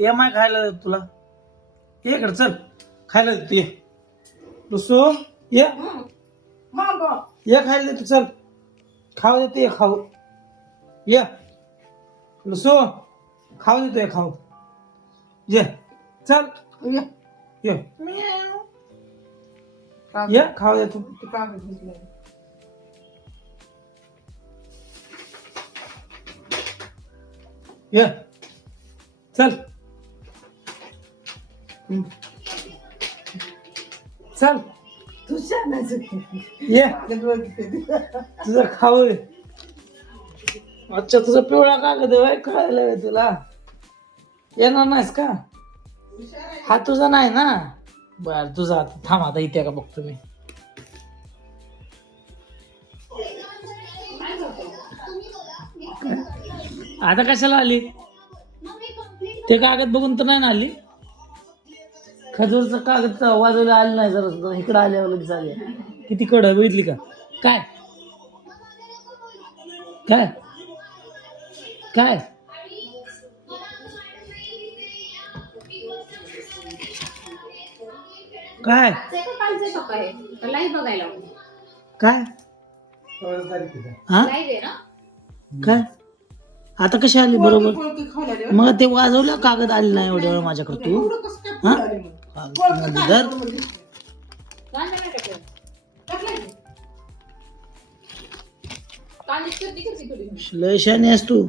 ये माय खायला देतो तुला. ये इकडे चल, खायला देतो ये. लुसू ये ये खायला देतो चल. खाऊ देतो ये खाऊ. ये लुसू खाऊ देतो ये खाऊ. ये चल ये ये ये खाऊ देतो. ये चल चल ये तुझं खाऊ. अच्छा तुझा पिवळा कागद आहे खायला आहे तुला. येणार नाहीस का? हा तुझा नाही ना. बर तुझा थांब आता इथे का बघतो मी. आता कशाला आली? ते कागद बघून तर नाही ना आली. खजूरचं कागद वाजवलं आलं नाही. जरा इकडं आल्यावर लगेच आले. किती कड बघितली का? काय काय काय काय काय हा काय आता कशी आली बरोबर? मग ते वाजवलं कागद आले नाही एवढ्या वेळ माझ्याकडे. तू हा धर. लय शहाणी आहेस तू.